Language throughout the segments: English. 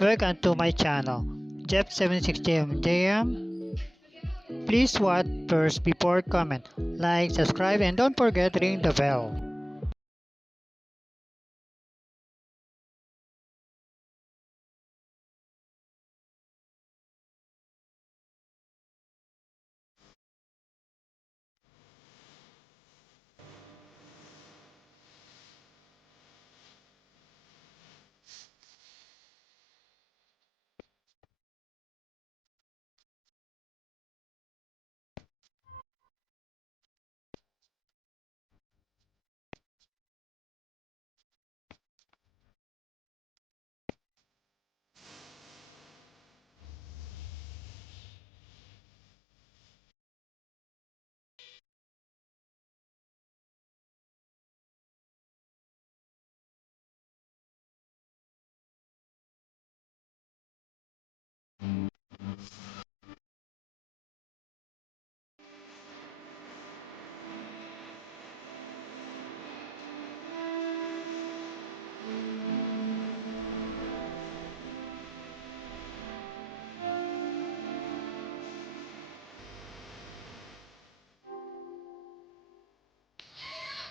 Welcome to my channel, Jeff760MJM. Please watch first before comment, like, subscribe, and don't forget to ring the bell.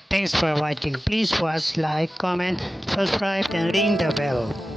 Thanks for watching. Please watch, like, comment, subscribe, and ring the bell.